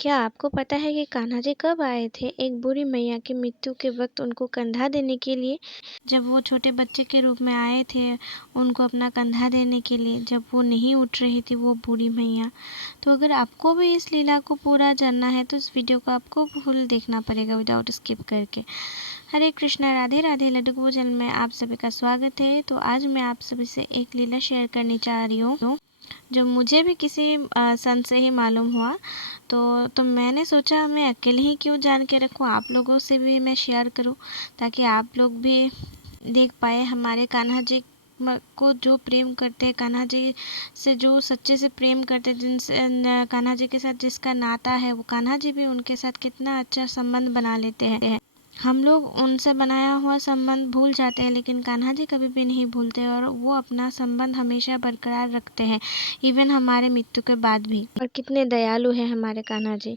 क्या आपको पता है कि कान्हा जी कब आए थे एक बूढ़ी मैया की मृत्यु के वक्त उनको कंधा देने के लिए? जब वो छोटे बच्चे के रूप में आए थे उनको अपना कंधा देने के लिए, जब वो नहीं उठ रही थी वो बूढ़ी मैया। तो अगर आपको भी इस लीला को पूरा जानना है तो इस वीडियो को आपको फुल देखना पड़ेगा विदाउट स्किप करके। हरे कृष्णा, राधे राधे। लड्डू भोजन में आप सभी का स्वागत है। तो आज मैं आप सभी से एक लीला शेयर करनी चाह रही हूँ जो मुझे भी किसी संत से ही मालूम हुआ। तो मैंने सोचा मैं अकेले ही क्यों जान के रखूँ, आप लोगों से भी मैं शेयर करूँ ताकि आप लोग भी देख पाए हमारे कान्हा जी को जो प्रेम करते हैं, कान्हा जी से जो सच्चे से प्रेम करते हैं, जिनसे कान्हा जी के साथ जिसका नाता है वो कान्हा जी भी उनके साथ कितना अच्छा संबंध बना लेते हैं। हम लोग उनसे बनाया हुआ संबंध भूल जाते हैं लेकिन कान्हा जी कभी भी नहीं भूलते और वो अपना संबंध हमेशा बरकरार रखते हैं, इवन हमारे मृत्यु के बाद भी। और कितने दयालु हैं हमारे कान्हा जी।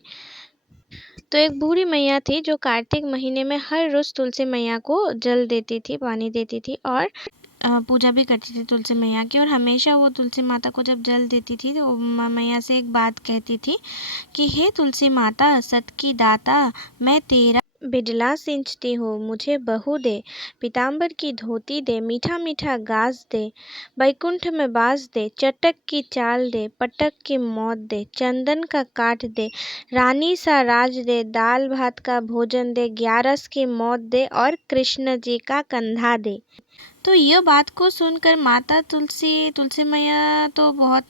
तो एक बूढ़ी मैया थी जो कार्तिक महीने में हर रोज तुलसी मैया को जल देती थी, पानी देती थी और पूजा भी करती थी तुलसी मैया की। और हमेशा वो तुलसी माता को जब जल देती थी तो मैया से एक बात कहती थी कि हे तुलसी माता, सत की दाता, मैं तेरा बिडला सिंचती हूँ, मुझे बहू दे, पीताम्बर की धोती दे, मीठा मीठा गाज दे, बैकुंठ में बास दे, चटक की चाल दे, पटक की मौत दे, चंदन का काट दे, रानी सा राज दे, दाल भात का भोजन दे, ग्यारस की मौत दे और कृष्ण जी का कंधा दे। तो यह बात को सुनकर माता तुलसी मैया तो बहुत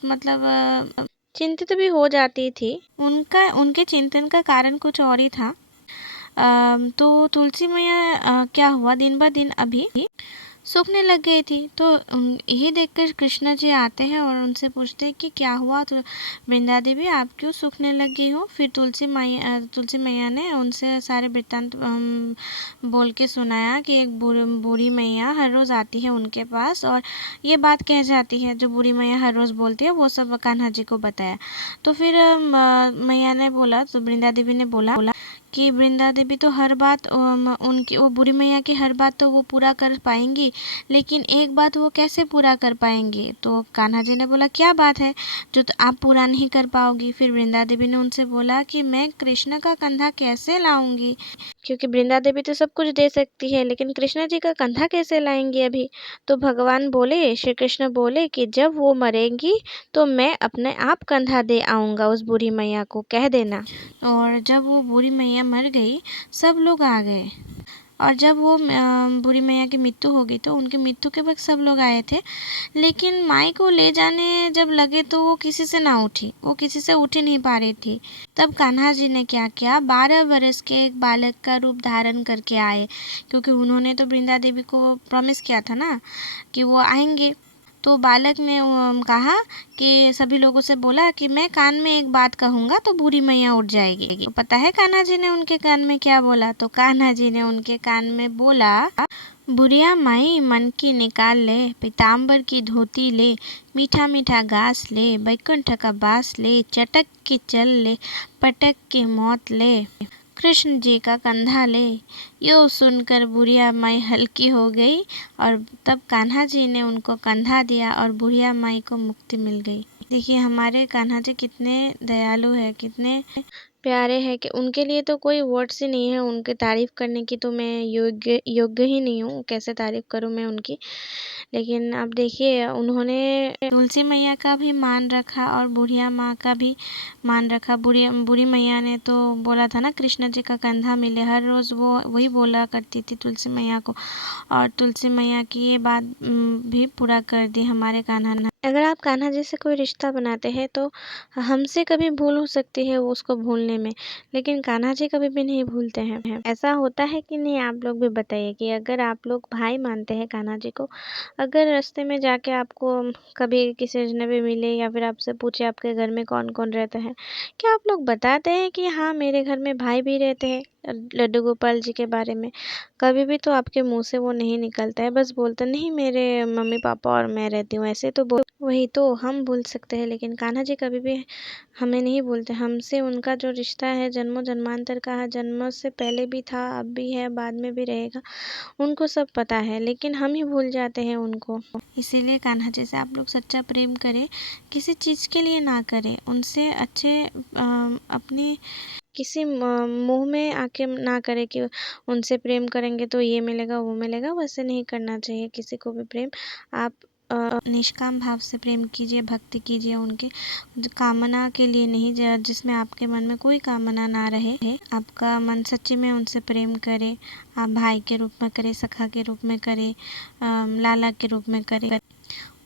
चिंतित भी हो जाती थी। उनके चिंतन का कारण कुछ और ही था। तो तुलसी मैया क्या हुआ, दिन ब दिन अभी सूखने लग गई थी। तो यही देखकर कृष्ण जी आते हैं और उनसे पूछते हैं कि क्या हुआ, तो वृंदा देवी आप क्यों सूखने लग गई हो। फिर तुलसी मैया ने उनसे सारे वृत्तांत बोल के सुनाया कि एक बूढ़ी मैया हर रोज़ आती है उनके पास और ये बात कह जाती है, जो बूढ़ी मैया हर रोज़ बोलती है वो सब कान्हा जी को बताया। तो फिर मैया ने बोला, तो वृंदा देवी ने बोला कि वृंदा देवी तो हर बात उनकी, वो बूढ़ी मैया की हर बात तो वो पूरा कर पाएंगी, लेकिन एक बात वो कैसे पूरा कर पाएंगी। तो कान्हा जी ने बोला क्या बात है जो तो आप पूरा नहीं कर पाओगी। फिर वृंदा देवी ने उनसे बोला कि मैं कृष्ण का कंधा कैसे लाऊंगी, क्योंकि वृंदा देवी तो सब कुछ दे सकती है लेकिन कृष्ण जी का कंधा कैसे लाएंगी अभी। तो भगवान बोले, श्री कृष्ण बोले कि जब वो मरेंगी तो मैं अपने आप कंधा दे आऊँगा उस बूढ़ी मैया को, कह देना। और जब वो बूढ़ी मैया मर गई सब लोग आ गए और जब वो बूढ़ी मैया की मृत्यु हो गई तो उनकी मृत्यु के वक्त सब लोग आए थे, लेकिन माई को ले जाने जब लगे तो वो किसी से ना उठी, वो किसी से उठ ही नहीं पा रही थी। तब कान्हा जी ने क्या किया, 12 वर्ष के एक बालक का रूप धारण करके आए, क्योंकि उन्होंने तो वृंदा देवी को प्रॉमिस किया था ना कि वो आएंगे। तो बालक ने कहा कि सभी लोगों से बोला कि मैं कान में एक बात कहूँगा तो बूढ़ी मैया उठ जाएगी। तो पता है कान्हा जी ने उनके कान में क्या बोला, तो कान्हा जी ने उनके कान में बोला, बुढ़िया माई मन की निकाल ले, पीताम्बर की धोती ले, मीठा मीठा घास ले, बैकुंठ का बास ले, चटक की चल ले, पटक की मौत ले, कृष्ण जी का कंधा ले। यो सुनकर बुढ़िया माई हल्की हो गई और तब कान्हा जी ने उनको कंधा दिया और बुढ़िया माई को मुक्ति मिल गई। देखिए हमारे कान्हा जी कितने दयालु है, कितने प्यारे हैं कि उनके लिए तो कोई वर्ड्स ही नहीं है। उनकी तारीफ करने की तो मैं योग्य ही नहीं हूँ, कैसे तारीफ करूँ मैं उनकी। लेकिन अब देखिए उन्होंने तुलसी मैया का भी मान रखा और बुढ़िया माँ का भी मान रखा। बूढ़ी मैया ने तो बोला था ना कृष्ण जी का कंधा मिले, हर रोज़ वो वही बोला करती थी तुलसी मैया को, और तुलसी मैया की ये बात भी पूरा कर दी हमारे कान्हा ने। अगर आप कान्हा जी से कोई रिश्ता बनाते हैं तो हमसे कभी भूल हो सकती है उसको भूलने में, लेकिन कान्हा जी कभी भी नहीं भूलते हैं। ऐसा होता है कि नहीं, आप लोग भी बताइए कि अगर आप लोग भाई मानते हैं कान्हा जी को, अगर रास्ते में जाके आपको कभी किसी अजनबी मिले या फिर आपसे पूछे आपके घर में कौन कौन रहता है, क्या आप लोग बताते हैं कि हाँ मेरे घर में भाई भी रहते हैं? लड्डू गोपाल जी के बारे में। कभी भी तो आपके मुंह से वो नहीं निकलता है, बस बोलते नहीं मेरे मम्मी पापा और मैं रहती हूँ, ऐसे तो बोल। वही तो हम भूल सकते हैं, लेकिन कान्हा जी कभी भी हमें नहीं भूलते। हमसे उनका जो रिश्ता है जन्मों जन्मांतर का है, जन्मों से पहले भी था, अब भी है, बाद में भी रहेगा, उनको सब पता है, लेकिन हम ही भूल जाते हैं उनको। इसीलिए कान्हा जी से आप लोग सच्चा प्रेम करें, किसी चीज़ के लिए ना करें, उनसे अच्छे अपने किसी मुंह में आके ना करे कि उनसे प्रेम करेंगे तो ये मिलेगा वो मिलेगा, वैसे नहीं करना चाहिए किसी को भी प्रेम। आप निष्काम भाव से प्रेम कीजिए, भक्ति कीजिए उनके, कामना के लिए नहीं, जिसमें आपके मन में कोई कामना ना रहे। आपका मन सच्ची में उनसे प्रेम करे, आप भाई के रूप में करे, सखा के रूप में करे, लाला के रूप में करे।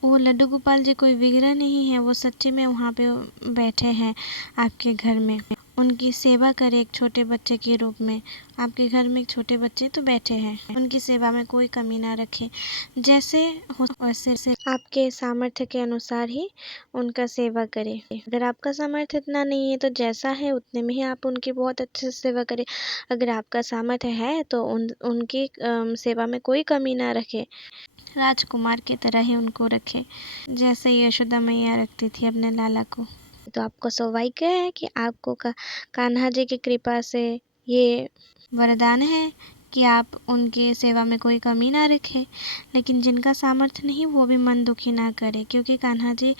वो लड्डू गोपाल जी कोई विग्रह नहीं है, वो सच्चे में वहाँ पे बैठे हैं आपके घर में। उनकी सेवा करें एक छोटे बच्चे के रूप में। आपके घर में एक छोटे बच्चे तो बैठे हैं, उनकी सेवा में कोई कमी ना रखें, जैसे हो वैसे आपके सामर्थ्य के अनुसार ही उनका सेवा करें। अगर आपका सामर्थ्य इतना नहीं है तो जैसा है उतने में ही आप उनकी बहुत अच्छे से सेवा करें। अगर आपका सामर्थ्य है तो उनकी सेवा में कोई कमी ना रखें, राजकुमार की तरह ही उनको रखें, जैसे यशोदा मैया रखती थी अपने लाला को। तो आपका सौभाग्य है कि आपको कान्हा जी की कृपा से ये वरदान है कि आप उनकी सेवा में कोई कमी ना रखें। लेकिन जिनका सामर्थ्य नहीं वो भी मन दुखी ना करे, क्योंकि कान्हा जी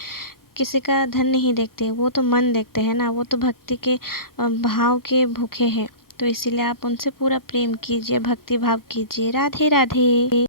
किसी का धन नहीं देखते, वो तो मन देखते हैं ना, वो तो भक्ति के भाव के भूखे हैं। तो इसीलिए आप उनसे पूरा प्रेम कीजिए, भक्ति भाव कीजिए। राधे राधे।